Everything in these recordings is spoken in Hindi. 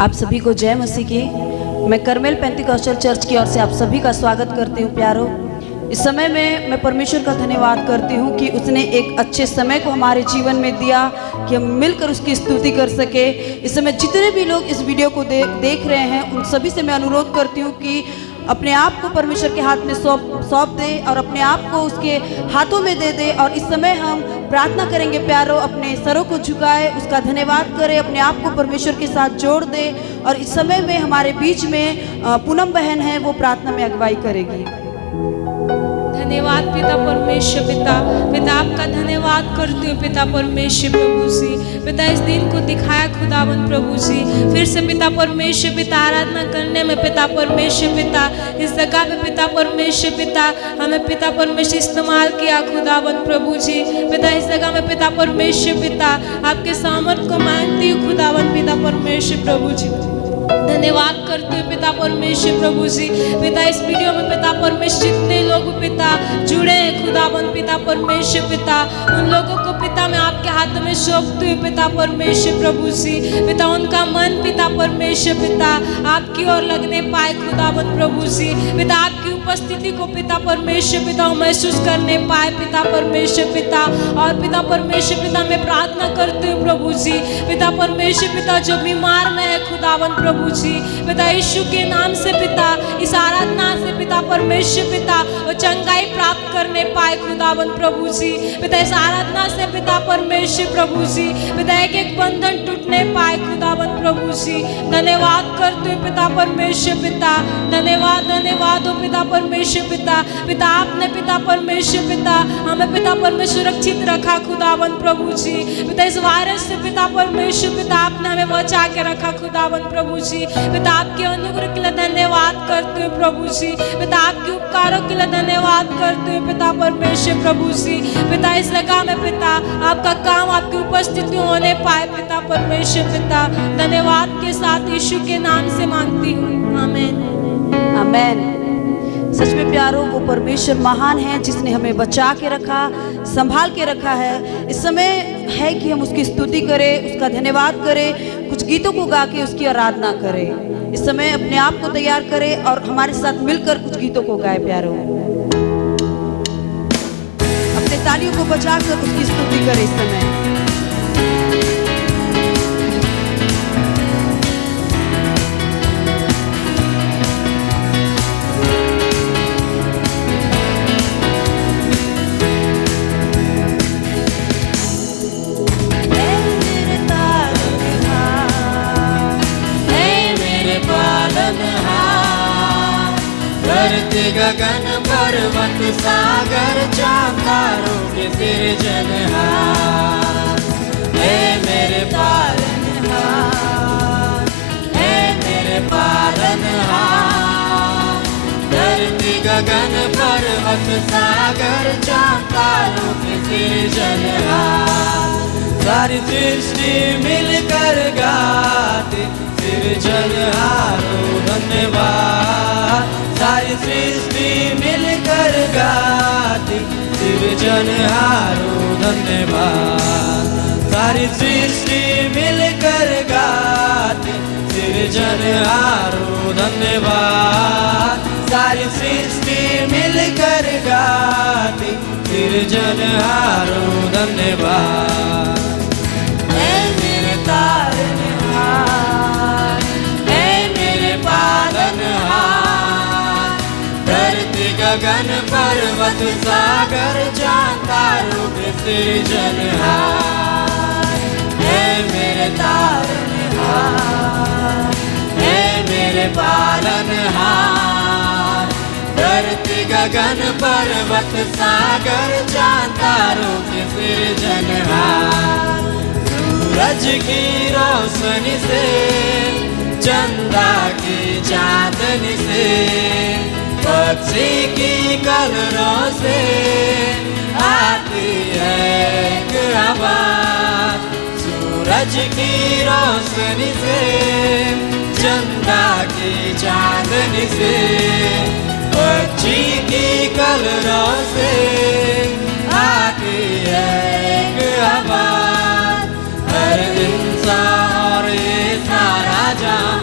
आप सभी को जय मसीह की। मैं करमेल पेंटिकॉस्टल चर्च की ओर से आप सभी का स्वागत करती हूँ प्यारो। इस समय में मैं परमेश्वर का धन्यवाद करती हूँ कि उसने एक अच्छे समय को हमारे जीवन में दिया कि हम मिलकर उसकी स्तुति कर सके। इस समय जितने भी लोग इस वीडियो को देख रहे हैं उन सभी से मैं अनुरोध करती हूँ कि अपने आप को परमेश्वर के हाथ में सौंप दे और अपने आप को उसके हाथों में दे दे। और इस समय हम प्रार्थना करेंगे प्यारो, अपने सरों को झुकाए, उसका धन्यवाद करें, अपने आप को परमेश्वर के साथ जोड़ दे। और इस समय में हमारे बीच में पूनम बहन है, वो प्रार्थना में अगुवाई करेगी। धन्यवाद पिता परमेश्वर। पिता आपका धन्यवाद करती हूँ पिता परमेश्वर प्रभु जी। पिता इस दिन को दिखाया खुदावन प्रभु जी, फिर से पिता परमेश्वर पिता आराधना करने में पिता परमेश्वर पिता इस जगह पे पिता परमेश्वर पिता हमें पिता परमेश्वर इस्तेमाल किया खुदावन प्रभु जी। पिता इस जगह में पिता परमेश्वर पिता आपके सामर्थ को मानती हूँ खुदावन पिता परमेश्वर प्रभु जी। धन्यवाद करते हुए पिता परमेश्वर प्रभु जी। पिता इस वीडियो में पिता परमेश्वर जितने लोग पिता जुड़े हैं खुदावन पिता परमेश्वर पिता उन लोगों को पिता मैं आपके हाथ में सौंपती हूँ पिता परमेश्वर प्रभु जी। पिता उनका मन पिता परमेश्वर पिता आपकी ओर लगने पाए खुदावन प्रभु जी। पिता आपकी उपस्थिति को पिता परमेश्वर पिता महसूस करने पाए पिता परमेश्वर पिता। और पिता परमेश्वर पिता मैं प्रार्थना करती हूँ प्रभु जी। पिता परमेश्वर पिता जो बीमार में है खुदावन प्रभु जी, पिता यीशु के नाम से पिता इस आराधना से पिता परमेश्वर पिता वो चंगाई प्राप्त करने पाए खुदावन प्रभु जी। पिता इस आराधना से पिता परमेश्वर प्रभु जी पिता एक एक बंधन टूटने पाए खुदावन प्रभु जी। धन्यवाद करते हुए पिता परमेश्वर पिता, धन्यवाद धन्यवाद हो पिता परमेश्वर पिता। पिता आपने पिता परमेश्वर पिता हमें पिता परमेश्वर सुरक्षित रखा खुदावन प्रभु जी। पिता इस वायरस से पिता परमेश्वर पिता आपने हमें बचा के रखा खुदावन प्रभु जी। पिता आपके अनुग्रह के लिए धन्यवाद करते हुए प्रभु जी। पिता आपके उपकारों के लिए धन्यवाद करते हुए पिता परमेश्वर प्रभु जी। पिता इस जगह में पिता आपका काम आपकी उपस्थिति होने पाए पिता परमेश्वर पिता। धन्यवाद के साथ यीशु के नाम से मांगती हूँ, आमीन आमीन। सच में प्यारो, वो परमेश्वर महान है जिसने हमें बचा के रखा, संभाल के रखा है। इस समय है कि हम उसकी स्तुति करें, उसका धन्यवाद करें, कुछ गीतों को गा के उसकी आराधना करें। इस समय अपने आप को तैयार करें और हमारे साथ मिलकर कुछ गीतों को गाए प्यारो। अपने तालियों को बजाकर उसकी स्तुति करें इस समय। गगन पर्वत सागर चांतारों के सृजनहार हे मेरे पालनहार, हे मेरे पालनहार। धरती गगन पर्वत सागर चांतारों के सृजनहार। सारी सृष्टि मिलकर गाते सृजनहारों धन्यवाद। सारी सृष्टि मिलकर गाती सृजनहारों धन्यवाद। सारी सृष्टि मिलकर गाती सृजनहारों धन्यवाद। सारी सृष्टि मिलकर गाती सृजनहारों धन्यवाद। हे मेरे तारनहार, हे मेरे पालनहार। धरती गगन पर्वत सागर चांतारों के सृजनहार हे मेरे तारनहार, हे मेरे पालनहार। धरती गगन पर्वत सागर चांतारों के सृजनहार। सूरज की रोशनी से, चंदा की चांदनी से, पक्षी की कलरों से आती है एक आवाज। सूरज की रोशनी से, चंदा की चांदनी से, पक्षी की कलरों से आती है एक आवाज। हर इंसान और ये सारा जहां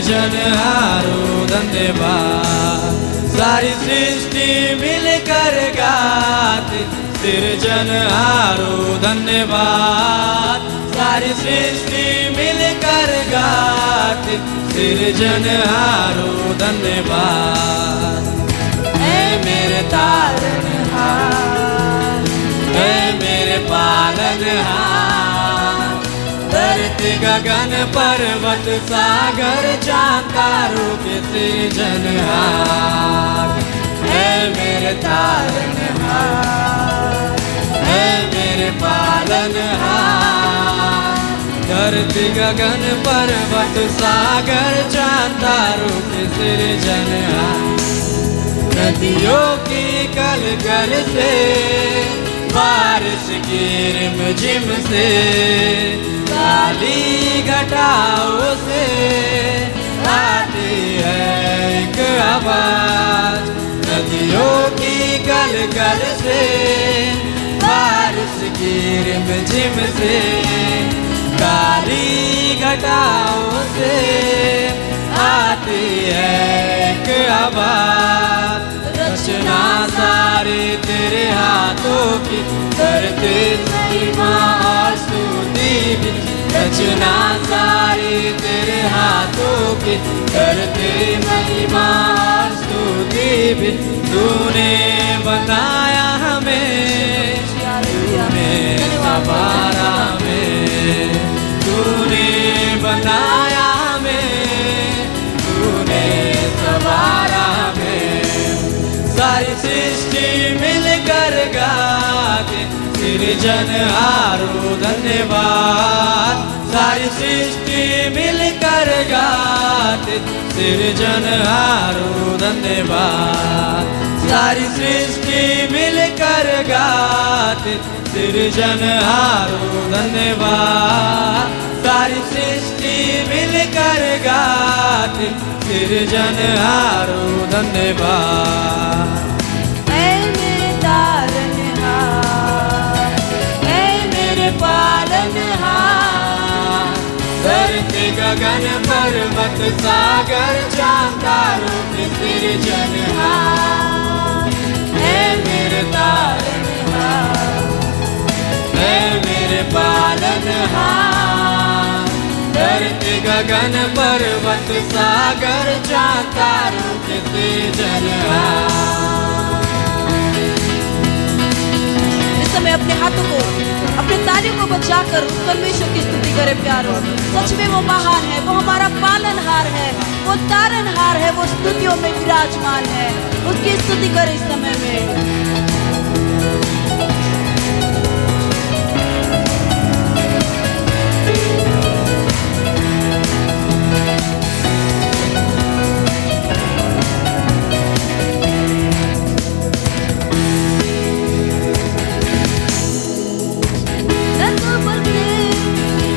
सृजनहारो धन्यवाद। सारी सृष्टि मिलकर गाती सृजनहारो धन्यवाद। सारी सृष्टि मिलकर गाती सृजनहारो धन्यवाद। ऐ मेरे तारनहार, ऐ मेरे पालनहार, धरती गगन पर्वत सागर चांद तारों के सृजनहार। ऐ मेरे तारनहार, ऐ मेरे पालनहार, धरती गगन पर्वत सागर चांद तारों के सृजनहार। नदियों की कलकल से, बारिश की रिमझिम से, काली घटाओं से आती है एक आवाज। नदियों की कलकल से, बारिश की रिमझिम से, काली घटाओं से आती है एक आवाज। रचना सारी तेरे हाथों की, करते महिमा और स्तुति भी। रचना सारी तेरे हाथों की, करते महिमा और स्तुति भी। तूने बनाया हमें, तूने संवारा हमें, तूने बनाया हमें, तूने संवारा हमें। सारी सृष्टि मिलकर गाती सृजनहारो धन्यवाद। सारी सृष्टि मिलकर गाती सृजनहारो धन्यवाद। सारी सृष्टि मिलकर गाती सृजनहारो धन्यवाद। सारी सृष्टि मिलकर गाती सृजनहारो धन्यवाद। ऐ मेरे तारनहार, ऐ मेरे पालनहार, धरती गगन पर्वत सागर चांद तारों के सृजनहार। ऐ मेरे तारनहार, ऐ मेरे पालनहार, धरती गगन पर्वत सागर चांद तारों के सृजनहार। इस समय अपने हाथों को, अपने तालियों को बचाकर उस परमेश्वर की स्तुति करें प्यारो। सच में वो महान है, वो हमारा पालनहार है, वो तारनहार है, वो स्तुतियों में विराजमान है। उसकी स्तुति करें इस समय में।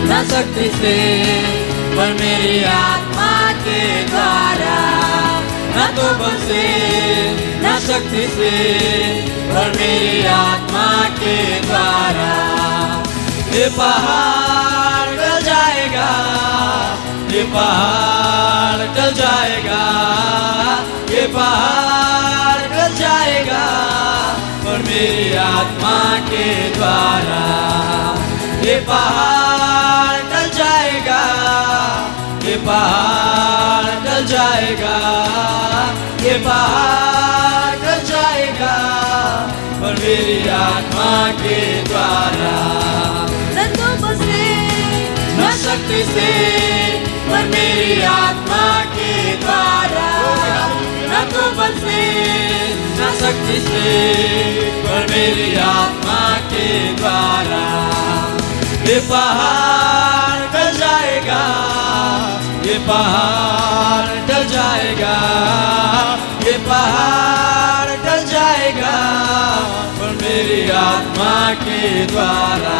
न शक्ति से पर मेरी आत्मा के द्वारा, न तो बल से न शक्ति से पर मेरी आत्मा के द्वारा। ये पहाड़ टल जाएगा, ये पहाड़ टल जाएगा, ये पहाड़ टल जाएगा पर मेरी आत्मा के द्वारा। ये पहाड़ टल जाएगा, ये पहाड़ टल जाएगा, ये पहाड़ टल जाएगा पर मेरी आत्मा के द्वारा। न तो बल से न शक्ति से पर मेरी आत्मा के द्वारा, न तो बल से न शक्ति से पर मेरी आत्मा के द्वारा। ये पहाड़ टल जाएगा, ये पहाड़ टल जाएगा, ये पहाड़ टल जाएगा पर मेरी आत्मा के द्वारा।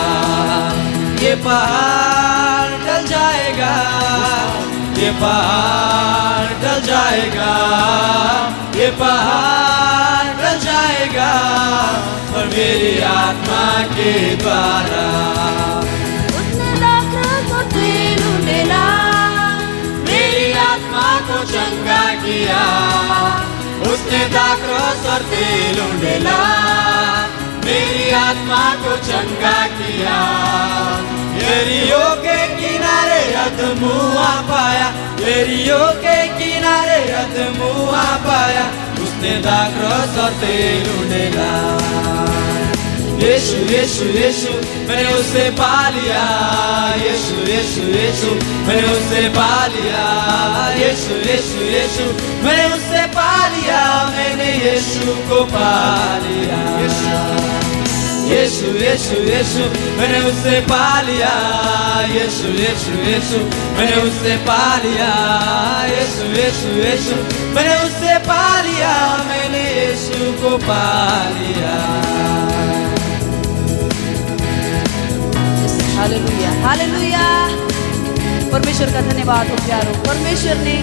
ये पहाड़ टल जाएगा, ये पहाड़ टल जाएगा, ये पहाड़ टल जाएगा पर मेरी आत्मा के द्वारा। उसने लाख को तेल उड़ेला, मेरी आत्मा किया, उसने दाक्रॉस और तेल उंडेला मेरी आत्मा को चंगा किया। यरीहो के किनारे अधमुआ पाया, यरीहो के किनारे अधमुआ पाया, उसने दाक्रॉस और तेल उंडेला। यीशु यीशु यीशु मैंने उसे पा लिया, यीशु यीशु यीशु मैंने उसे पा लिया, यीशु यीशु यीशु मैंने उसे पा लिया, मैंने यीशु को पा लिया। यीशु यीशु यीशु मैंने उसे पा लिया, यीशु यीशु यीशु मैंने उसे पा लिया, यीशु यीशु यीशु मैंने उसे पा लिया, मैंने यीशु को पा लिया। Hallelujah hallelujah. परमेश्वर का धन्यवाद हो प्यारो। परमेश्वर ने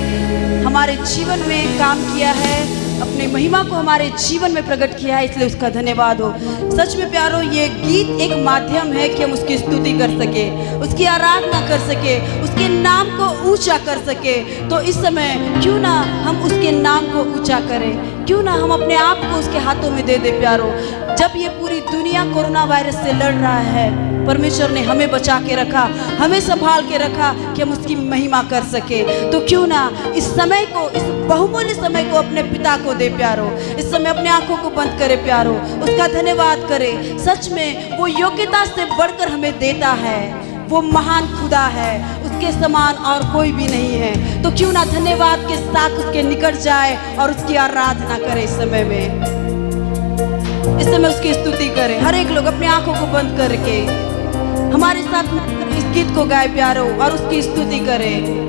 हमारे जीवन में काम किया है, अपने महिमा को हमारे जीवन में प्रकट किया है, इसलिए उसका धन्यवाद हो। सच में प्यारो, ये गीत एक माध्यम है कि हम उसकी स्तुति कर सके, उसकी आराधना कर सके, उसके नाम को ऊंचा कर सके। तो इस समय क्यों ना हम उसके नाम को ऊंचा करें, क्यों ना हम अपने आप को उसके हाथों में दे दे प्यारो। जब ये पूरी दुनिया कोरोना वायरस से लड़ रहा है, परमेश्वर ने हमें बचा के रखा, हमें संभाल के रखा कि हम उसकी महिमा कर सके। तो क्यों ना इस समय को, इस बहुमूल्य समय को अपने पिता को दे प्यारो। इस समय अपने आंखों को बंद करे प्यारो, उसका धन्यवाद करे। सच में वो योग्यता से बढ़कर हमें देता है, वो महान खुदा है, उसके समान और कोई भी नहीं है। तो क्यों ना धन्यवाद के साथ उसके निकट जाए और उसकी आराधना करे। इस समय उसकी स्तुति करें। हर एक लोग अपनी आंखों को बंद करके हमारे साथ इस गीत को गाए प्यारो और उसकी स्तुति करें।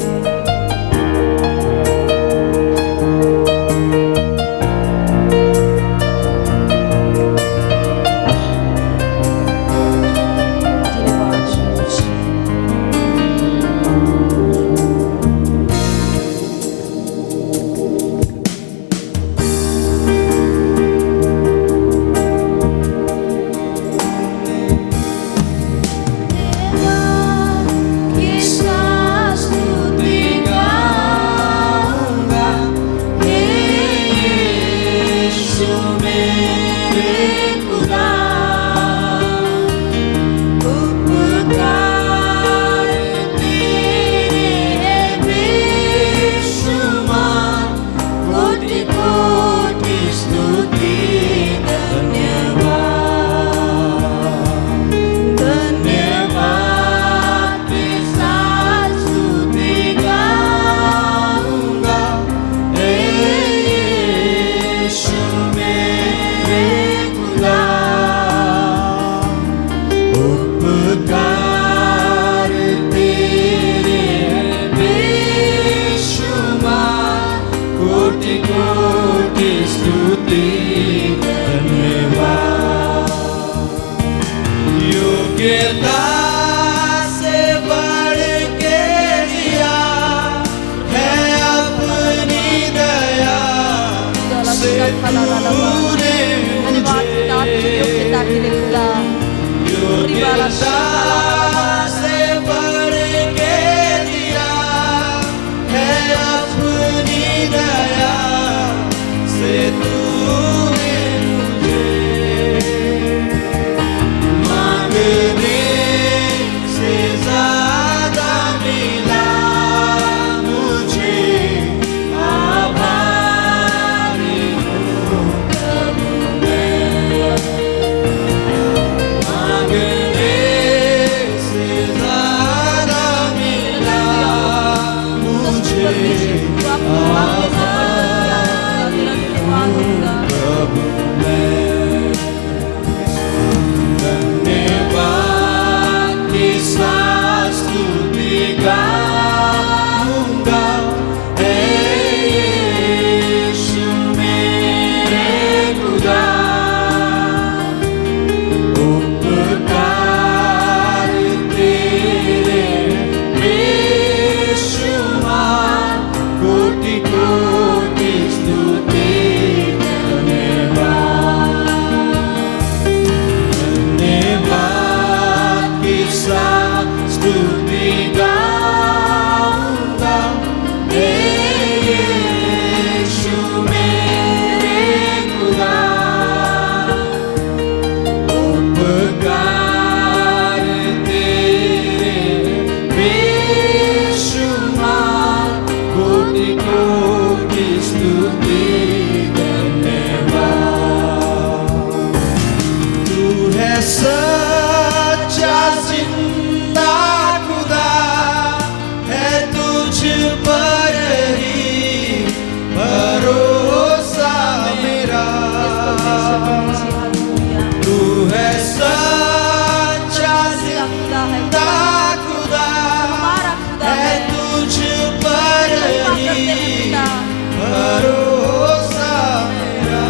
पिता, भरोसा मेरा,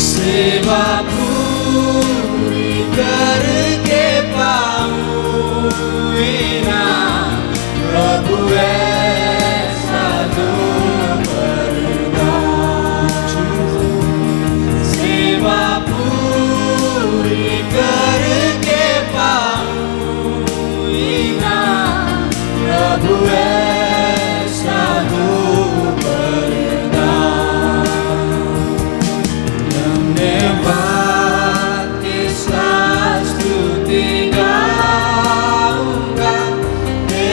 सेवा पूरी करके पाऊं इनाम, प्रभु ऐसा दो वरदान। सेवा पूरी करके पाऊं इनाम, प्रभु ऐसा दो वरदान। धन्यवाद के साथ स्तुति गाऊंगा, हे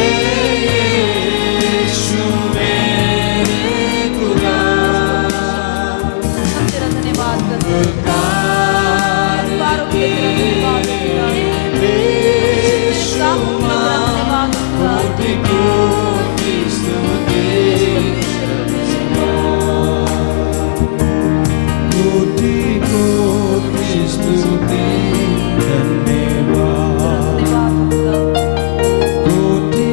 यीशु मेरे खुदा। हम तेरा धन्यवाद करते हैं। बारों के लिए तेरा धन्यवाद खुदा। काम हो तेरा धन्यवाद खुदा। कोटि कोटि स्तुति, कोटि कोटि स्तुति, धन्यवाद। धन्यवाद खुदा। कोटि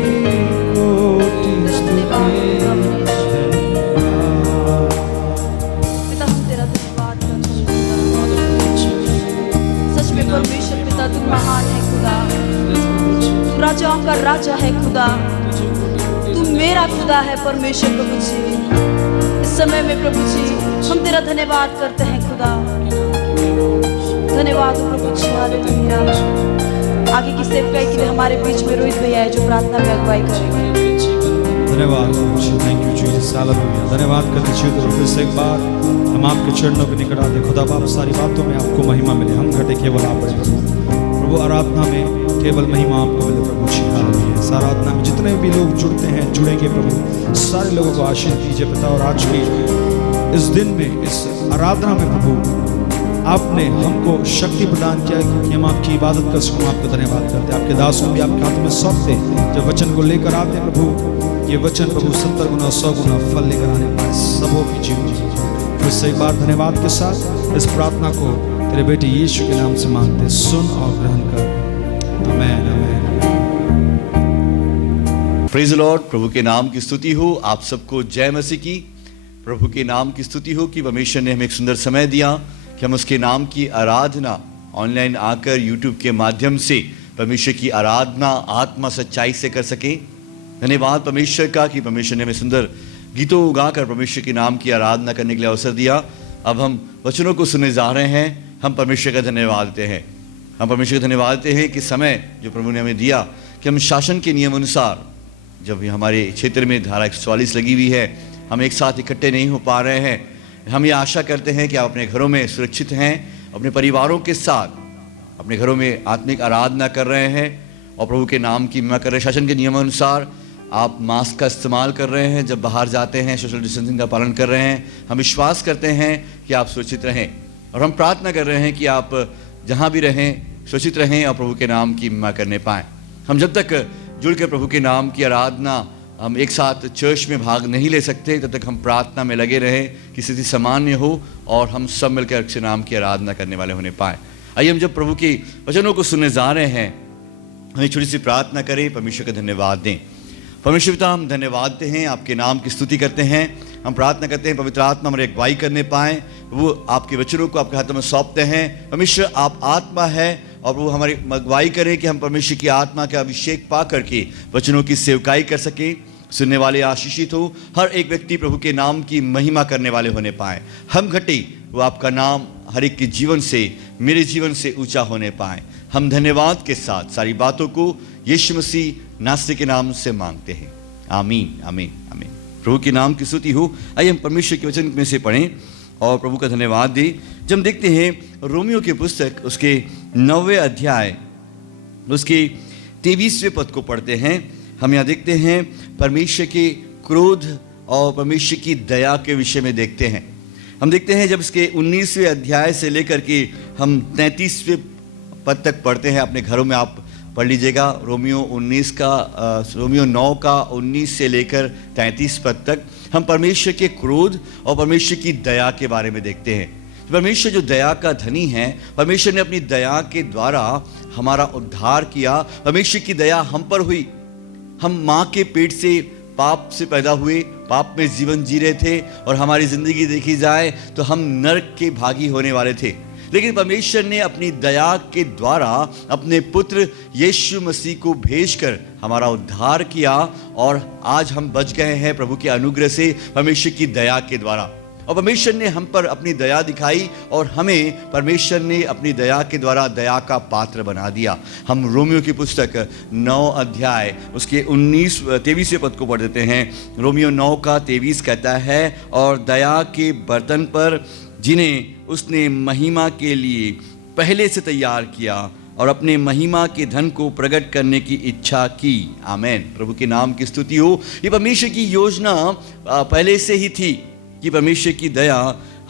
कोटि स्तुति, धन्यवाद। पिता हम तेरा धन्यवाद करते हैं। सच में परमेश्वर पिता तू महान है खुदा, तू राजाओं का राजा है खुदा, तू मेरा खुदा है परमेश्वर प्रभु जी। इस समय में प्रभु जी हम तेरा धन्यवाद करते हैं खुदा। धन्यवाद हो प्रभु जी, हालेलुया। आगे की सेवकाई के लिए हमारे बीच में रोहित भैया है जो प्रार्थना में अगुवाई करेंगे। धन्यवाद, थैंक यू जीसस, हालेलुया। धन्यवाद करते चाहिए तो फिर से एक बार हम आपके चरणों के निकट आते। खुदा बाप सारी बातों में आपको महिमा मिले, हम घटे केवल आप बढ़े प्रभु। आराधना में केवल महिमा आपको मिले प्रभु जी, हालेलुया। इस आराधना में जितने भी लोग जुड़ते हैं, जुड़ेंगे प्रभु, सारे लोगों को आशीष दीजिए पिता। और आज के इस दिन में, इस आराधना में प्रभु आपने हमको शक्ति प्रदान किया कि हम आपकी इबादत कर सकूं। आपका धन्यवाद करते हैं। आपके दासों भी आपके हाथ में सौंपते, जब वचन को लेकर आते हैं प्रभु, ये वचन प्रभु 70 गुना 100 गुना फल लेकर आने पाए सबों की जीवन। फिर से एक बार धन्यवाद के साथ इस प्रार्थना को तेरे बेटे यीशु के नाम से मांगते, सुन और ग्रहण कर, आमीन आमीन। Praise the Lord. प्रभु के नाम की स्तुति हो। आप सबको जय मसीह की। प्रभु के नाम की स्तुति हो कि परमेश्वर ने हमें एक सुंदर समय दिया कि हम उसके नाम की आराधना ऑनलाइन आकर यूट्यूब के माध्यम से परमेश्वर की आराधना आत्मा सच्चाई से कर सकें। धन्यवाद परमेश्वर का कि परमेश्वर ने हमें सुंदर गीतों उगाकर परमेश्वर के नाम की आराधना करने के लिए अवसर दिया। अब हम वचनों को सुनने जा रहे हैं। हम परमेश्वर का धन्यवाद देते हैं। हम परमेश्वर का धन्यवाद देते हैं कि समय जो प्रभु ने हमें दिया कि हम शासन के नियम अनुसार, जब हमारे क्षेत्र में धारा 144 लगी हुई है, हम एक साथ इकट्ठे नहीं हो पा रहे हैं। हम ये आशा करते हैं कि आप अपने घरों में सुरक्षित हैं, अपने परिवारों के साथ अपने घरों में आत्मिक आराधना कर रहे हैं और प्रभु के नाम की महिमा कर रहे हैं। शासन के नियमानुसार आप मास्क का इस्तेमाल कर रहे हैं, जब बाहर जाते हैं सोशल डिस्टेंसिंग का पालन कर रहे हैं। हम विश्वास करते हैं कि आप सुरक्षित रहें और हम प्रार्थना कर रहे हैं कि आप जहाँ भी रहें सुरक्षित रहें और प्रभु के नाम की महिमा करने पाएँ। हम जब तक जुड़ के प्रभु के नाम की आराधना हम एक साथ चर्च में भाग नहीं ले सकते, तब तक हम प्रार्थना में लगे रहें कि स्थिति सामान्य हो और हम सब मिलकर अच्छे नाम की आराधना करने वाले होने पाए। आइए हम जब प्रभु के वचनों को सुनने जा रहे हैं, हमें छोटी सी प्रार्थना करें, परमेश्वर का धन्यवाद दें। परमेश्वर पिता, हम धन्यवाद देते हैं, आपके नाम की स्तुति करते हैं। हम प्रार्थना करते हैं पवित्र आत्मा हमारे अगुवाई करने पाएँ। वो आपके वचनों को आपके हाथों में सौंपते हैं। परमेश्वर आप आत्मा है और वो हमारी अगुवाई करें कि हम परमेश्वर की आत्मा का अभिषेक पा करके वचनों की सेवकाई कर सकें। सुनने वाले आशीषित हो, हर एक व्यक्ति प्रभु के नाम की महिमा करने वाले होने पाए। हम घटे वो आपका नाम हर एक के जीवन से, मेरे जीवन से ऊंचा होने पाए। हम धन्यवाद के साथ सारी बातों को यीशु मसीह नासरी के नाम से मांगते हैं, आमीन आमीन आमीन। प्रभु के नाम की स्तुति हो। आइए हम परमेश्वर के वचन में से पढ़ें और प्रभु का धन्यवाद दें। जब हम देखते हैं रोमियो की पुस्तक उसके 9वें अध्याय उसके 23वें पद को पढ़ते हैं, हम यहाँ देखते हैं परमेश्वर के क्रोध और परमेश्वर की दया के विषय में देखते हैं। हम देखते हैं जब इसके 19वें अध्याय से लेकर के हम 33वें पद तक पढ़ते हैं। अपने घरों में आप पढ़ लीजिएगा। रोमियो 9 का 19 से लेकर 33 पद तक हम परमेश्वर के क्रोध और परमेश्वर की दया के बारे में देखते हैं। परमेश्वर जो दया का धनी है, परमेश्वर ने अपनी दया के द्वारा हमारा उद्धार किया। परमेश्वर की दया हम पर हुई। हम माँ के पेट से पाप से पैदा हुए, पाप में जीवन जी रहे थे और हमारी ज़िंदगी देखी जाए तो हम नरक के भागी होने वाले थे। लेकिन परमेश्वर ने अपनी दया के द्वारा अपने पुत्र यीशु मसीह को भेजकर हमारा उद्धार किया और आज हम बच गए हैं प्रभु के अनुग्रह से, परमेश्वर की दया के द्वारा। और परमेश्वर ने हम पर अपनी दया दिखाई और हमें परमेश्वर ने अपनी दया के द्वारा दया का पात्र बना दिया। हम रोमियो की पुस्तक 9 अध्याय उसके 23वें पद को पढ़ देते हैं। रोमियो 9 का 23 कहता है, और दया के बर्तन पर जिन्हें उसने महिमा के लिए पहले से तैयार किया और अपने महिमा के धन को प्रकट करने की इच्छा की। आमीन। प्रभु के नाम की स्तुति हो। ये परमेश्वर की योजना पहले से ही थी कि परमेश्वर की दया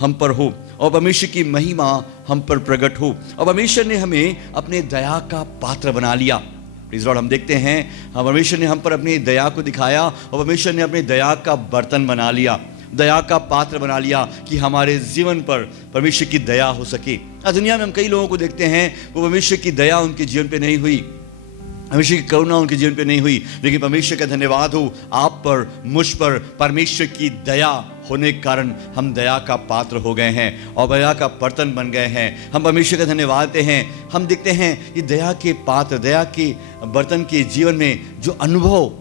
हम पर हो और परमेश्वर की महिमा हम पर प्रकट हो, और परमेश्वर ने हमें अपने दया का पात्र बना लिया। प्रीज़ लॉर्ड, हम देखते हैं परमेश्वर ने हम पर अपनी दया को दिखाया और परमेश्वर ने अपनी दया का बर्तन बना लिया, दया का पात्र बना लिया कि हमारे जीवन पर परमेश्वर की दया हो सके। आज दुनिया में हम कई लोगों को देखते हैं वो परमेश्वर की दया उनके जीवन पे नहीं हुई, परमेश्वर की करुणा उनके जीवन पे नहीं हुई, लेकिन परमेश्वर का धन्यवाद हो आप पर, मुझ पर परमेश्वर की दया होने के कारण हम दया का पात्र हो गए हैं और दया का बर्तन बन गए हैं। हम परमेश्वर का धन्यवाद देते हैं। हम देखते हैं ये दया के पात्र, दया के बर्तन के जीवन में जो अनुभव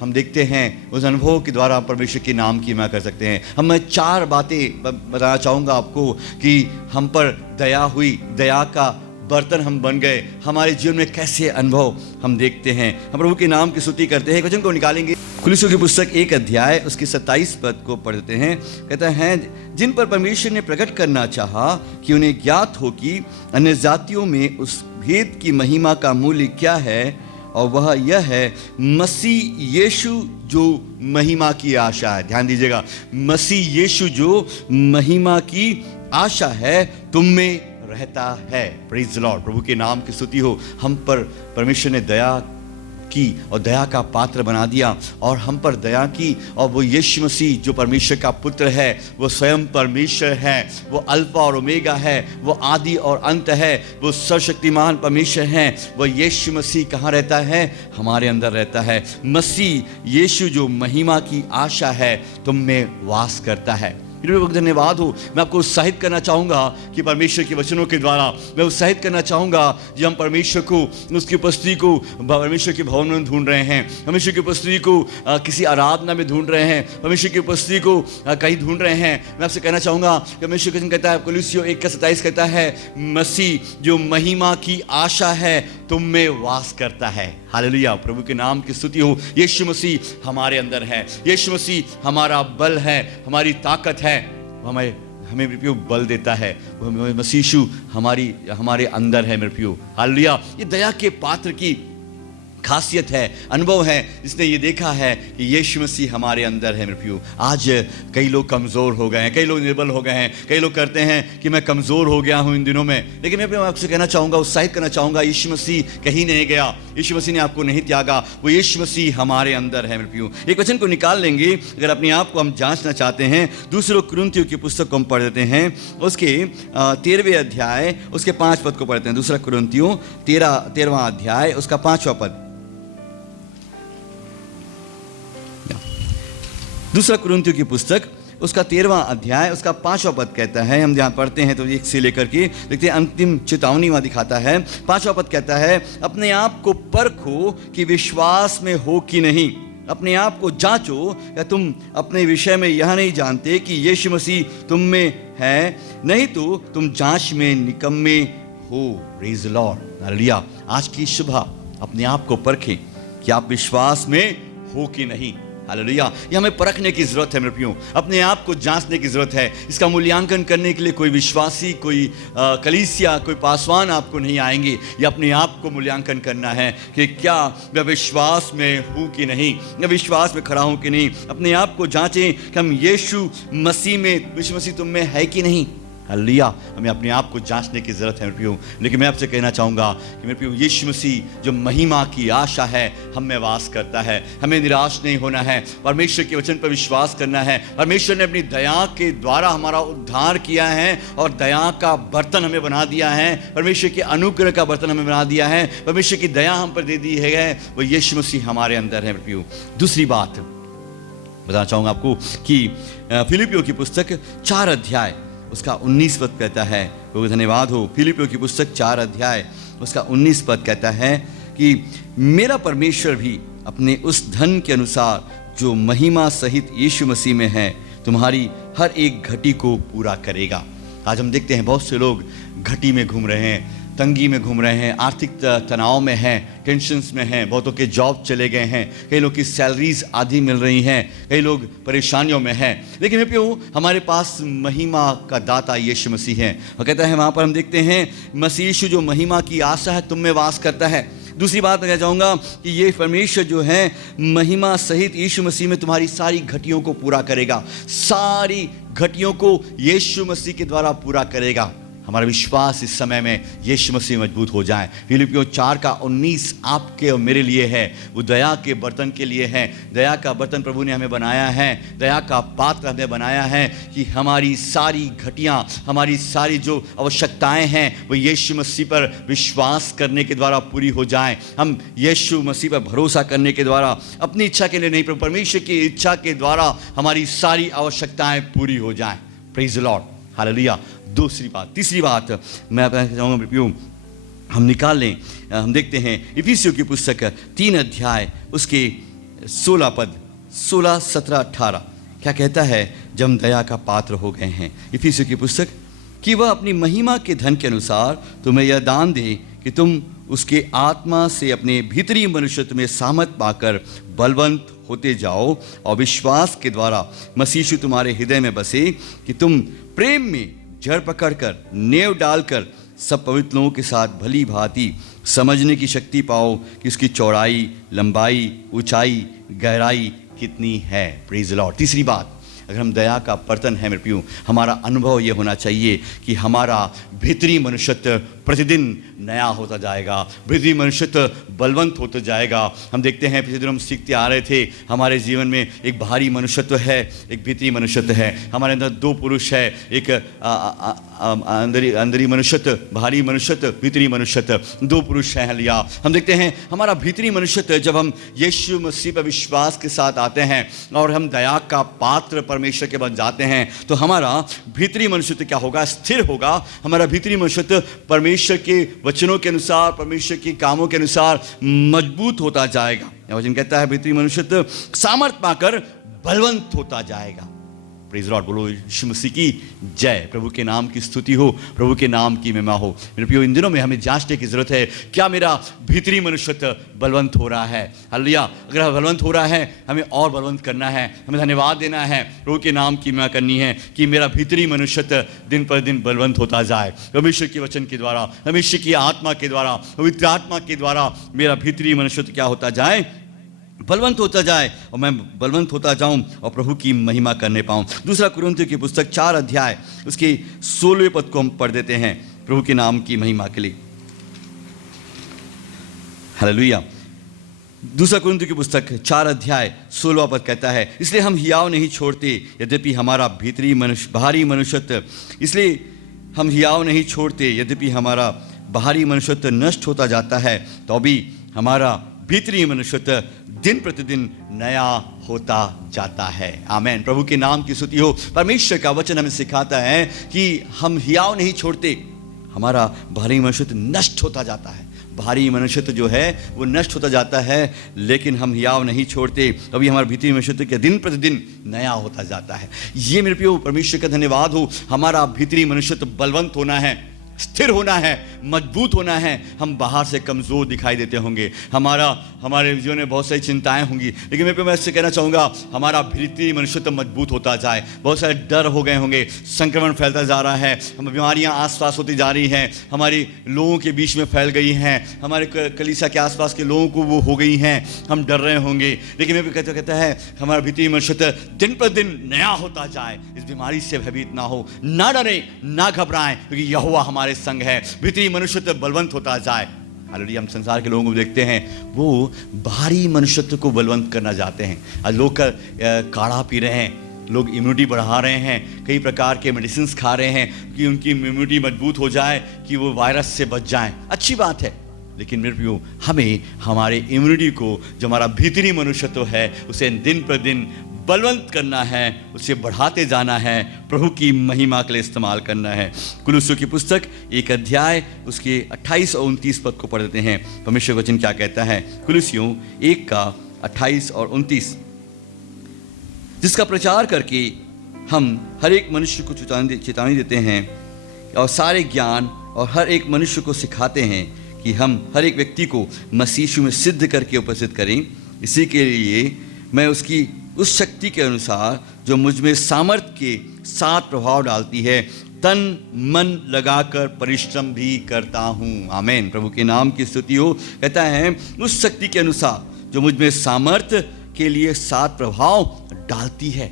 हम देखते हैं, उस अनुभव के द्वारा हम परमेश्वर के नाम की महिमा कर सकते हैं। मैं 4 बातें बताना चाहूँगा आपको कि हम पर दया हुई, दया का बर्तन हम बन गए, हमारे जीवन में कैसे अनुभव हम देखते हैं। हम प्रभु के नाम की स्तुति करते हैं। एक वचन को निकालेंगे, कुलिस्सियों की पुस्तक 1 अध्याय उसके 27 पद को पढ़ते हैं। कहता है, जिन पर परमेश्वर ने प्रकट करना चाहा कि उन्हें ज्ञात हो कि अन्य जातियों में उस भेद की महिमा का मूल्य क्या है, और वह यह है मसीह यीशु जो महिमा की आशा है। ध्यान दीजिएगा, मसीह यीशु जो महिमा की आशा है तुम में रहता है। प्रेज द लॉर्ड, प्रभु के नाम की स्तुति हो। हम पर परमेश्वर ने दया की और दया का पात्र बना दिया और हम पर दया की, और वो यीशु मसीह जो परमेश्वर का पुत्र है, वो स्वयं परमेश्वर है, वो अल्फा और ओमेगा है, वो आदि और अंत है, वो सर्वशक्तिमान परमेश्वर है। वो यीशु मसीह कहाँ रहता है? हमारे अंदर रहता है। मसीह यीशु जो महिमा की आशा है तुम में वास करता है। धन्यवाद हो। मैं आपको उत्साहित करना चाहूँगा कि परमेश्वर के वचनों के द्वारा मैं उत्साहित करना चाहूँगा कि हम परमेश्वर को, उसकी उपस्थिति को परमेश्वर के भवन में ढूंढ रहे हैं, परमेश्वर की उपस्थिति को किसी आराधना में ढूंढ रहे हैं, परमेश्वर की उपस्थिति को कहीं ढूंढ रहे हैं। मैं आपसे कहना चाहूँगा कि परमेश्वर का वचन कहता है, कुलिस्सियों 1:27 कहता है, मसीह जो महिमा की आशा है तुम में वास करता है। हालेलुया, प्रभु के नाम की स्तुति हो। यीशु मसीह हमारे अंदर है, यीशु मसीह हमारा बल है, हमारी ताकत है, हमें मेरे प्रियो बल देता है। मसीह यीशु हमारे अंदर है मेरे प्रियो। हालेलुया, ये दया के पात्र की खासियत है, अनुभव है, जिसने ये देखा है कि यीशु मसीह हमारे अंदर है मेरे प्रियो। आज कई लोग कमज़ोर हो गए हैं, कई लोग निर्बल हो गए हैं, कई लोग करते हैं कि मैं कमज़ोर हो गया हूँ इन दिनों में, लेकिन मैं आपसे कहना चाहूँगा, उत्साहित करना चाहूँगा, यीशु मसीह कहीं नहीं गया, यीशु मसीह ने आपको नहीं त्यागा, वो यीशु मसीह हमारे अंदर है मेरे प्रियो। एक वचन को निकाल लेंगे, अगर अपने आप को हम जाँचना चाहते हैं, 2 कुरिन्थियों की पुस्तक को हम पढ़ देते हैं, उसके 13वें अध्याय उसके 5 पद को पढ़ते हैं। 2 कुरिन्थियों 13वां अध्याय उसका 5वां पद। 2 कुरिन्थियों की पुस्तक उसका 13वां अध्याय उसका 5वां पद कहता है, हम जहाँ पढ़ते हैं तो 1 से लेकर के देखते हैं, अंतिम चेतावनी वहाँ दिखाता है। 5वां पद कहता है, अपने आप को परखो कि विश्वास में हो कि नहीं, अपने आप को जांचो, या तुम अपने विषय में यह नहीं जानते कि यीशु मसीह तुम में है, नहीं तो तुम जांच में निकम्मे हो। Praise the Lord, hallelujah. आज की सुबह अपने आप को परखें कि आप विश्वास में हो कि नहीं। हालेलुया, ये हमें परखने की ज़रूरत है मेरे प्रियो, अपने आप को जांचने की ज़रूरत है। इसका मूल्यांकन करने के लिए कोई विश्वासी, कोई कलीसिया, कोई पासवान आपको नहीं आएंगे। ये अपने आप को मूल्यांकन करना है कि क्या मैं विश्वास में हूँ कि नहीं, मैं विश्वास में खड़ा हूँ कि नहीं। अपने आप को जांचें कि हम यीशु मसीह में, यीशु मसीह तुम में है कि नहीं। हालेलुया, हमें अपने आप को जांचने की ज़रूरत है मेरे प्रियो। लेकिन मैं आपसे कहना चाहूँगा कि मेरे प्रियो, यीशु मसीह जो महिमा की आशा है हम में वास करता है। हमें निराश नहीं होना है, परमेश्वर के वचन पर विश्वास करना है। परमेश्वर ने अपनी दया के द्वारा हमारा उद्धार किया है और दया का बर्तन हमें बना दिया है, परमेश्वर के अनुग्रह का बर्तन हमें बना दिया है, परमेश्वर की दया हम पर दे दी है, वो यीशु मसीह हमारे अंदर है मेरे प्रियो। दूसरी बात, बताना चाहूँगा आपको कि फिलिपियों की पुस्तक 4 अध्याय उसका 19 पद कहता है, वो धन्यवाद हो, फिलिपियों की पुस्तक 4 अध्याय उसका 19 पद कहता है कि मेरा परमेश्वर भी अपने उस धन के अनुसार जो महिमा सहित यीशु मसीह में है तुम्हारी हर एक घटी को पूरा करेगा। आज हम देखते हैं बहुत से लोग घटी में घूम रहे हैं, तंगी में घूम रहे हैं, आर्थिक तनाव में हैं, टेंशन्स में हैं, बहुतों के जॉब चले गए हैं, कई लोग की सैलरीज आधी मिल रही हैं, कई लोग परेशानियों में हैं। लेकिन मैं प्यो हमारे पास महिमा का दाता यीशु मसीह है, और कहता है वहाँ पर हम देखते हैं मसीह यीशु जो महिमा की आशा है तुम में वास करता है। दूसरी बात मैं कह जाऊँगा कि ये परमेश्वर जो है महिमा सहित यीशु मसीह में तुम्हारी सारी घटियों को पूरा करेगा, सारी घटियों को यीशु मसीह के द्वारा पूरा करेगा। हमारा विश्वास इस समय में यीशु मसीह मजबूत हो जाए। फिलिपियों 4 का 19 आपके और मेरे लिए है, वो दया के बर्तन के लिए है। दया का बर्तन प्रभु ने हमें बनाया है, दया का पात्र हमें बनाया है कि हमारी सारी घटियाँ, हमारी सारी जो आवश्यकताएं हैं वो यीशु मसीह पर विश्वास करने के द्वारा पूरी हो जाएं। हम यीशु मसीह पर भरोसा करने के द्वारा, अपनी इच्छा के लिए नहीं पर परमेश्वर की इच्छा के द्वारा हमारी सारी आवश्यकताएं पूरी हो जाएं। Praise the Lord, hallelujah. दूसरी बात, तीसरी बात मैं बताना चाहूँगा, हम निकाल लें, हम देखते हैं इफिसियों की पुस्तक 3 अध्याय उसके 16 पद, 16, 17, 18 क्या कहता है। जब हम दया का पात्र हो गए हैं, इफिसियों की पुस्तक, कि वह अपनी महिमा के धन के अनुसार तुम्हें यह दान दे कि तुम उसके आत्मा से अपने भीतरी मनुष्यत्व में सामर्थ पाकर बलवंत होते जाओ और विश्वास के द्वारा मसीह यीशु तुम्हारे हृदय में बसे, कि तुम प्रेम में जड़ पकड़कर नेव डालकर सब पवित्र लोगों के साथ भली भांति समझने की शक्ति पाओ कि उसकी चौड़ाई, लंबाई, ऊंचाई, गहराई कितनी है। Praise the Lord. तीसरी बात, अगर हम दया का बर्तन है मेरे प्रियो, हमारा अनुभव ये होना चाहिए कि हमारा भीतरी मनुष्यत्व प्रतिदिन नया होता जाएगा, भीतरी मनुष्यत्व बलवंत होता जाएगा। हम देखते हैं पिछले दिन हम सीखते आ रहे थे, हमारे जीवन में एक बाहरी मनुष्यत्व है, एक भीतरी मनुष्यत्व है। हमारे अंदर 2 पुरुष है, एक अंदरी मनुष्यत्व, बाहरी मनुष्यत्व, भीतरी मनुष्यत्व, 2 पुरुष हैं। लिया हम देखते हैं हमारा भीतरी मनुष्यत्व जब हम यीशु मसीह पर विश्वास के साथ आते हैं और हम दया का पात्र परमेश्वर के बन जाते हैं, तो हमारा भीतरी मनुष्यत्व क्या होगा, स्थिर होगा। हमारा भीतरी मनुष्यत्व परमेश्वर के वचनों के अनुसार, परमेश्वर के कामों के अनुसार मजबूत होता जाएगा। यह वचन कहता है भीतरी मनुष्यत्व सामर्थ पाकर बलवंत होता जाएगा। प्रेज लॉर्ड, बोलो यीशु मसीह की जय। प्रभु के नाम की स्तुति हो, प्रभु के नाम की महिमा हो। मेरे प्रियो, इन दिनों में हमें जांचने की जरूरत है, क्या मेरा भीतरी मनुष्यत्व बलवंत हो रहा है। हालेलुया। अगर बलवंत हो रहा है, हमें और बलवंत करना है, हमें धन्यवाद देना है, प्रभु के नाम की महिमा करनी है कि मेरा भीतरी मनुष्यत्व दिन पर दिन बलवंत होता जाए। परमेश्वर के वचन के द्वारा, परमेश्वर की आत्मा के द्वारा, पवित्र आत्मा के द्वारा मेरा भीतरी मनुष्यत्व क्या होता जाए, बलवंत होता जाए, और मैं बलवंत होता जाऊं और प्रभु की महिमा करने पाऊं। दूसरा कुरिन्थियों की पुस्तक 4 अध्याय उसके 16वें पद को हम पढ़ देते हैं प्रभु के नाम की महिमा के लिए। हालेलुया। दूसरा कुरिन्थियों की पुस्तक 4 अध्याय 16वां पद कहता है, इसलिए हम हियाव नहीं छोड़ते यद्यपि हमारा भीतरी बाहरी मनुष्यत्व, इसलिए हम हियाव नहीं छोड़ते यद्यपि हमारा बाहरी मनुष्यत्व नष्ट होता जाता है, तो भी हमारा भीतरी मनुष्यत्व दिन प्रतिदिन नया होता जाता है। आमेन। प्रभु के नाम की स्तुति हो। परमेश्वर का वचन हमें सिखाता है कि हम हियाव नहीं छोड़ते, हमारा बाहरी मनुष्यत्व नष्ट होता जाता है। बाहरी मनुष्यत्व जो है वो नष्ट होता जाता है, लेकिन हम हियाव नहीं छोड़ते, अभी हमारा भीतरी मनुष्यत्व के दिन प्रतिदिन नया होता जाता है। ये मेरे प्रियो परमेश्वर का धन्यवाद हो। हमारा भीतरी मनुष्यत्व बलवंत होना है, स्थिर होना है, मजबूत होना है। हम बाहर से कमज़ोर दिखाई देते होंगे, हमारे जीवन में बहुत सारी चिंताएं होंगी, लेकिन मैं इससे कहना चाहूँगा हमारा भीतरी मनुष्यत्व मजबूत होता जाए। बहुत सारे डर हो गए होंगे, संक्रमण फैलता जा रहा है, हम बीमारियां आसपास होती जा रही हैं, हमारी लोगों के बीच में फैल गई हैं, हमारे कलीसिया के आसपास के लोगों को वो हो गई हैं, हम डर रहे होंगे। लेकिन मैं कहता है हमारा भीतरी मनुष्यत्व दिन पर दिन नया होता जाए। इस बीमारी से भयभीत ना हो, ना डरे, ना घबराएं, क्योंकि यहोवा हमारे संग है। भीतरी मनुष्यत्व बलवंत होता जाए। हालेलुया। हम संसार के लोगों को देखते हैं वो बाहरी मनुष्यत्व को बलवंत करना चाहते हैं। आज लोग काढ़ा पी रहे हैं, लोग इम्यूनिटी बढ़ा रहे हैं, कई प्रकार के मेडिसिन खा रहे हैं कि उनकी इम्यूनिटी मजबूत हो जाए, कि वो वायरस से बच जाएं। अच्छी बात है, लेकिन मेरे प्रियो हमें हमारे इम्यूनिटी को, जो हमारा भीतरी मनुष्यत्व है, उसे दिन पर दिन बलवंत करना है, उसे बढ़ाते जाना है, प्रभु की महिमा के लिए इस्तेमाल करना है। कुलुस्सियों की पुस्तक 1 अध्याय उसके 28 और 29 पद को पढ़ देते हैं। परमेश्वर वचन क्या कहता है? कुलुस्सियों 1 का 28 और 29, जिसका प्रचार करके हम हर एक मनुष्य को चेतावनी देते हैं और सारे ज्ञान और हर एक मनुष्य को सिखाते हैं कि हम हर एक व्यक्ति को मसीह यीशु में सिद्ध करके उपस्थित करें। इसी के लिए मैं उसकी उस शक्ति के अनुसार जो मुझ में सामर्थ्य के साथ प्रभाव डालती है, तन मन लगाकर परिश्रम भी करता हूँ। आमीन। प्रभु के नाम की स्तुति हो। कहता है उस शक्ति के अनुसार जो मुझ में सामर्थ्य के लिए साथ प्रभाव डालती है।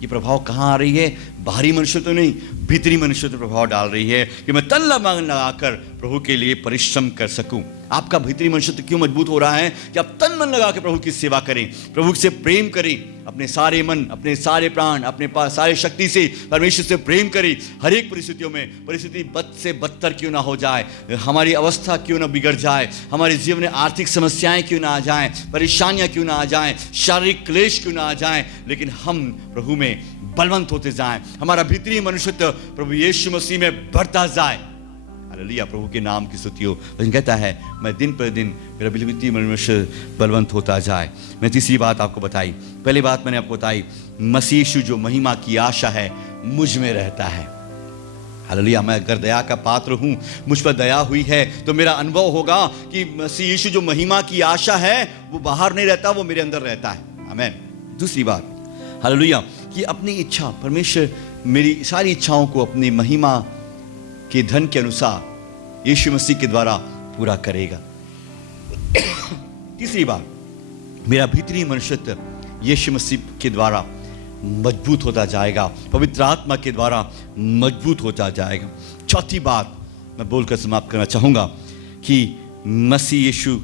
ये प्रभाव कहाँ आ रही है? बाहरी मनुष्य तो नहीं, भीतरी मनुष्य तो प्रभाव डाल रही है कि मैं तन मन लगाकर प्रभु के लिए परिश्रम कर सकूं। आपका भीतरी मनुष्य तो क्यों मजबूत हो रहा है कि आप तन मन लगा के प्रभु की सेवा करें, प्रभु से प्रेम करें, अपने सारे मन, अपने सारे प्राण, अपने पास सारे शक्ति से परमेश्वर से प्रेम करें। हर एक परिस्थितियों में, परिस्थिति बद से बदतर क्यों ना हो जाए, हमारी अवस्था क्यों ना बिगड़ जाए, हमारे जीवन में आर्थिक समस्याएं क्यों ना आ जाएं, परेशानियां क्यों ना आ जाएं, शारीरिक क्लेश क्यों ना आ जाएं, लेकिन हम प्रभु में बलवंत होते जाएं, हमारा भीतरी मनुष्यत्व प्रभु यीशु मसीह में बढ़ता जाए। हालेलुया। प्रभु के नाम की स्तुति हो। वचन कहता है मैं दिन पर दिन मेरा भीतरी मनुष्य बलवंत होता जाए। मैं तीसरी बात आपको बताई। पहली बात मैंने आपको बताई, मसीह यीशु जो महिमा की आशा है मुझ में रहता है। हालेलुया। मैं अगर दया का पात्र हूं, मुझ पर दया हुई है, तो मेरा अनुभव होगा कि मसीह यीशु जो महिमा की आशा है वो बाहर नहीं रहता, वो मेरे अंदर रहता है। आमीन। दूसरी बात, हालेलुया, कि अपनी इच्छा, परमेश्वर मेरी सारी इच्छाओं को अपनी महिमा के धन के अनुसार यीशु मसीह के द्वारा पूरा करेगा। तीसरी बात, मेरा भीतरी मनुष्यत्व यीशु मसीह के द्वारा मजबूत होता जाएगा, पवित्र आत्मा के द्वारा मजबूत होता जाएगा। चौथी बात मैं बोलकर समाप्त करना चाहूँगा कि मसीह यीशु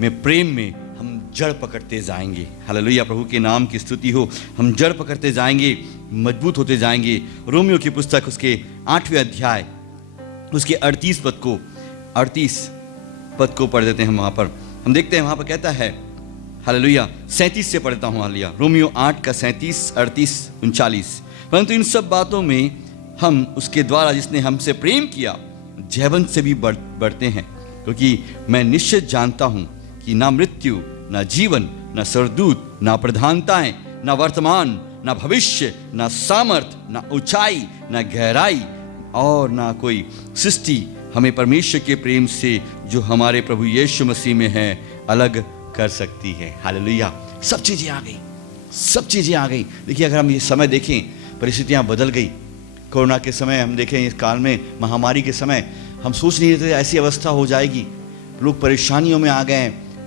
में, प्रेम में हम जड़ पकड़ते जाएंगे। हालेलुया। प्रभु के नाम की स्तुति हो। हम जड़ पकड़ते जाएंगे, मजबूत होते जाएंगे। रोमियो की पुस्तक उसके 8वें अध्याय उसके 38 पद को पढ़ देते हैं। वहाँ पर हम देखते हैं, वहाँ पर कहता है, हालेलुया, 37 से पढ़ता हूँ। हालेलुया। रोमियो 8 का 37, 38, 39, परंतु इन सब बातों में हम उसके द्वारा जिसने हमसे प्रेम किया जयवंत से भी बढ़ते हैं, क्योंकि मैं निश्चित जानता हूँ कि ना मृत्यु, ना जीवन, ना स्वर्गदूत, ना प्रधानताएं, ना वर्तमान, ना भविष्य, ना सामर्थ, ना ऊंचाई, ना गहराई और ना कोई सृष्टि हमें परमेश्वर के प्रेम से जो हमारे प्रभु यीशु मसीह में है अलग कर सकती है। हालेलुया। सब चीज़ें आ गई, सब चीज़ें आ गई। देखिए, अगर हम ये समय देखें, परिस्थितियाँ बदल गई। कोरोना के समय हम देखें, इस काल में, महामारी के समय हम सोच नहीं रहे थे ऐसी अवस्था हो जाएगी। लोग परेशानियों में आ गए,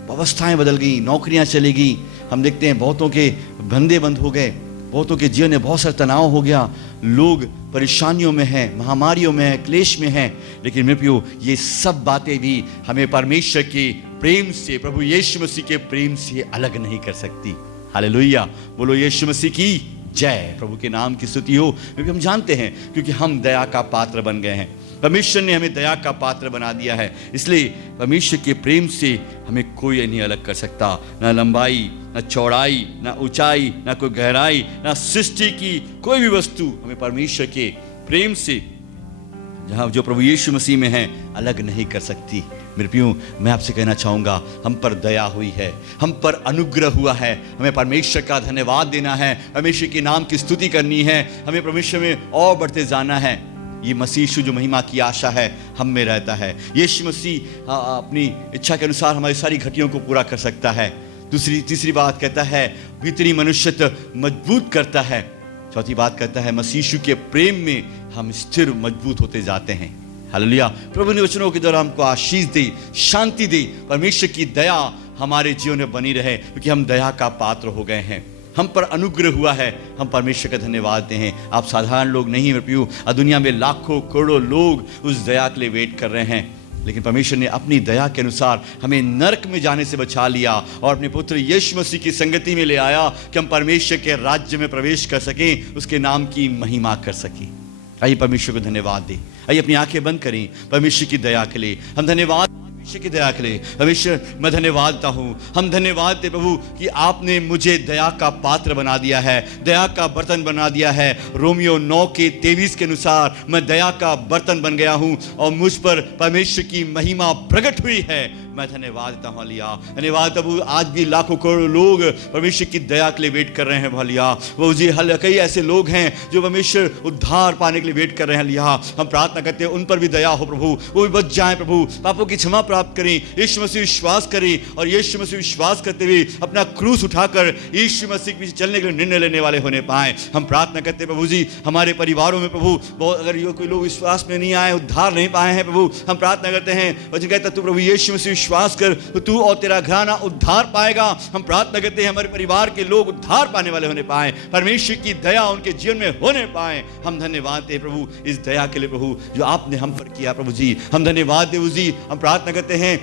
अवस्थाएं बदल गई, नौकरियां चली गई। हम देखते हैं बहुतों के धंधे बंद हो गए, बहुतों के जीवन में बहुत सारा तनाव हो गया, लोग परेशानियों में हैं, महामारियों में हैं, क्लेश में हैं। लेकिन मेरे प्रियो, ये सब बातें भी हमें परमेश्वर के प्रेम से, प्रभु यीशु मसीह के प्रेम से अलग नहीं कर सकती। हालेलुया। बोलो यीशु मसीह की जय। प्रभु के नाम की स्तुति हो। क्योंकि हम जानते हैं, क्योंकि हम दया का पात्र बन गए हैं, परमेश्वर ने हमें दया का पात्र बना दिया है, इसलिए परमेश्वर के प्रेम से हमें कोई नहीं अलग कर सकता। ना लंबाई, ना चौड़ाई, ना ऊंचाई, ना कोई गहराई, ना सृष्टि की कोई भी वस्तु हमें परमेश्वर के प्रेम से, जहाँ जो प्रभु यीशु मसीह में है, अलग नहीं कर सकती। मेरे प्रियो, मैं आपसे कहना चाहूँगा, हम पर दया हुई है, हम पर अनुग्रह हुआ है, हमें परमेश्वर का धन्यवाद देना है, परमेश्वर के नाम की स्तुति करनी है, हमें परमेश्वर में और बढ़ते जाना है। ये मसीह यीशु जो महिमा की आशा है हम में रहता है। यीशु मसीह अपनी इच्छा के अनुसार हमारी सारी घटियों को पूरा कर सकता है। तीसरी बात कहता है, भीतरी मनुष्यत्व मजबूत करता है। चौथी बात कहता है, मसीह यीशु के प्रेम में हम स्थिर मजबूत होते जाते हैं। हालेलुया। प्रभु ने वचनों के द्वारा हमको आशीष दे, शांति दे, परमेश्वर की दया हमारे जीवन में बनी रहे, क्योंकि हम दया का पात्र हो गए हैं, हम पर अनुग्रह हुआ है। हम परमेश्वर का धन्यवाद दें। आप साधारण लोग नहीं मेरे प्रियो, दुनिया में लाखों करोड़ों लोग उस दया के लिए वेट कर रहे हैं, लेकिन परमेश्वर ने अपनी दया के अनुसार हमें नरक में जाने से बचा लिया और अपने पुत्र यीशु मसीह की संगति में ले आया कि हम परमेश्वर के राज्य में प्रवेश कर सकें, उसके नाम की महिमा कर सकें। आइए परमेश्वर को धन्यवाद दें। आइए अपनी आंखें बंद करें। परमेश्वर की दया के लिए हम धन्यवाद परमेश्वर की दया के लिए परमेश्वर मैं धन्यवाद देता हूँ। हम धन्यवाद दे प्रभु कि आपने मुझे दया का पात्र बना दिया है, दया का बर्तन बना दिया है। रोमियो 9:23 के अनुसार मैं दया का बर्तन बन गया हूँ और मुझ पर परमेश्वर की महिमा प्रकट हुई है। मैं धन्यवाद देता हूँ हालिया। धन्यवाद प्रभु, आज भी लाखों करोड़ों लोग परमेश्वर की दया के लिए वेट कर रहे हैं हालिया। वो जी कई ऐसे लोग हैं जो परमेश्वर उद्धार पाने के लिए वेट कर रहे हैं हालिया। हम प्रार्थना करते हैं उन पर भी दया हो प्रभु, वो भी बच जाएं प्रभु, पापों की क्षमा प्राप्त करें, यीशु मसीह विश्वास करें और यीशु मसीह विश्वास करते हुए अपना क्रूस उठाकर यीशु मसीह के पीछे चलने के लिए निर्णय लेने वाले होने पाए। हम प्रार्थना करते हैं प्रभु जी हमारे परिवारों में प्रभु अगर ये कोई लोग विश्वास में नहीं आए, उद्धार नहीं पाए हैं प्रभु, हम प्रार्थना करते हैं वचन कहता तू प्रभु यीशु मसीह विश्वास कर तो तू और तेरा घराना उद्धार पाएगा। हम प्रार्थना करते हैं हमारे परिवार के लोग उद्धार पाने वाले होने पाए, परमेश्वर की दया उनके जीवन में होने पाए। हम धन्यवाद दें प्रभु इस दया के लिए प्रभु जो आपने हम पर किया प्रभु जी। हम धन्यवाद दें प्रभु जी। हम प्रार्थना करते हैं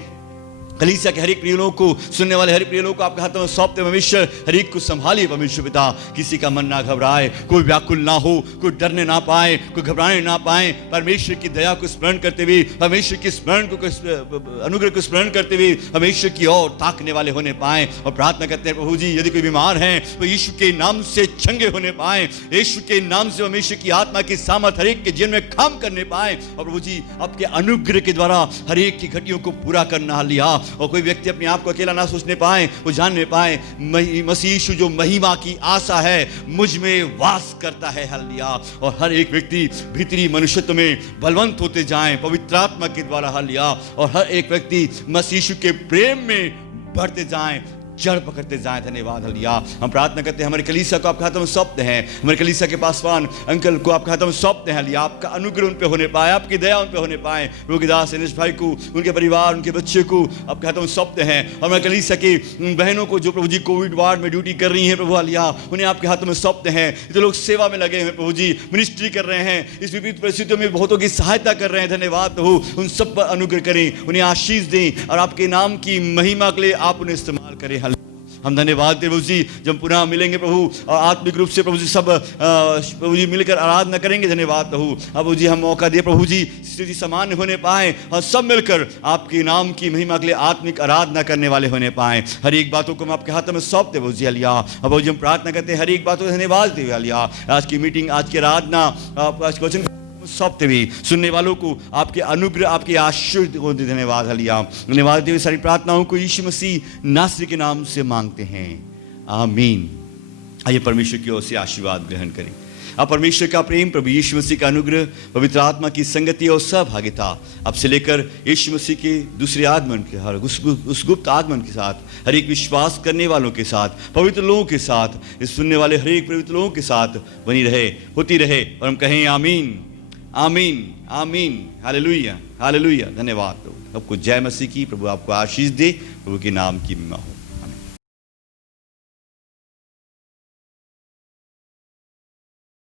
कलीसिया के हर एक प्रिय लोगों को, सुनने वाले हर एक प्रिय लोगों को आपके हाथों में सौंपते परमेश्वर, हर एक को संभालिए परमेश्वर पिता। किसी का मन ना घबराए, कोई व्याकुल ना हो, कोई डरने ना पाए, कोई घबराने ना पाए। परमेश्वर की दया को स्मरण करते हुए, परमेश्वर की स्मरण को अनुग्रह को स्मरण करते हुए परमेश्वर की ओर ताकने वाले होने पाए। और प्रार्थना करते हैं प्रभु जी यदि कोई बीमार है तो यीशु के नाम से चंगे होने पाए, यीशु के नाम से परमेश्वर की आत्मा की सामर्थ हर एक के जीवन में काम करने पाए। और प्रभु जी आपके अनुग्रह के द्वारा हर एक की घटियों को पूरा करना लिया और कोई व्यक्ति अपने आप को अकेला ना सोचने पाए, वो जानने पाए मसीह यीशु जो महिमा की आशा है मुझ में वास करता है हालेलुया। और हर एक व्यक्ति भीतरी मनुष्यत्व में बलवंत होते जाएं पवित्र आत्मा के द्वारा हालेलुया। और हर एक व्यक्ति मसीह यीशु के प्रेम में बढ़ते जाएं, जड़ पकड़ते जाएं। धन्यवाद हालेलुया। हम प्रार्थना करते हैं हमारे कलीसिया को आपके हाथों में सौंपते हैं, हमारे कलीसिया के पासवान अंकल को आपके हाथों में सौंपते हैं हालेलुया। आपका अनुग्रह उन पे होने पाए, आपकी दया उन पे होने पाए। रोगिदास एनएस भाई को, उनके परिवार, उनके बच्चे को आपके हाथों में सौंपते हैं। और हमारे कलीसिया की बहनों को जो प्रभु जी कोविड वार्ड में ड्यूटी कर रही हैं प्रभु हालेलुया, उन्हें आपके हाथों में सौंपते हैं। जो लोग सेवा में लगे हैं प्रभु जी, मिनिस्ट्री कर रहे हैं, इस विपरीत परिस्थितियों में बहुतों की सहायता कर रहे हैं। धन्यवाद प्रभु, उन सब पर अनुग्रह करें, उन्हें आशीष दें और आपके नाम की महिमा के लिए आप उन्हें इस्तेमाल करें हालेलुया। हम धन्यवाद दें प्रभु जी जब पुनः मिलेंगे प्रभु और आत्मिक रूप से प्रभु जी सब प्रभु जी मिलकर आराधना करेंगे। धन्यवाद प्रभु। प्रभु जी हम मौका दिए प्रभु जी स्थिति सामान्य होने पाए और सब मिलकर आपके नाम की महिमा के लिए आत्मिक आराधना करने वाले होने पाए। हर एक बातों को हम आपके हाथों में सौंपते प्रभु जी हालेलुया। अब प्रभु जी हम प्रार्थना करते हैं हर एक बातों को धन्यवाद दें हालेलुया। आज की मीटिंग, आज की आराधना, आज के वचन सौंपते हुए सुनने वालों को आपके अनुग्रह, आपके आशीर्वाद को धन्यवाद हालेलुया। धन्यवाद देवी सारी प्रार्थनाओं को यीशु मसीह नासरी के नाम से मांगते हैं, आमीन। आइए परमेश्वर की ओर से आशीर्वाद ग्रहण करें। अब परमेश्वर का प्रेम, प्रभु यीशु मसीह का अनुग्रह, पवित्र आत्मा की संगति और सहभागिता अब से लेकर यीशु मसीह के दूसरे आगमन के हर उस गुप्त आगमन के साथ हर एक विश्वास करने वालों के साथ, पवित्र लोगों के साथ, इस सुनने वाले हर एक पवित्र लोगों के साथ बनी रहे, होती रहे। और हम कहें आमीन, आमीन, आमीन, हालेलुया, हालेलुया। धन्यवाद प्रभु। आपको जय मसीह की, प्रभु आपको आशीष दे, प्रभु के नाम की महिमा हो।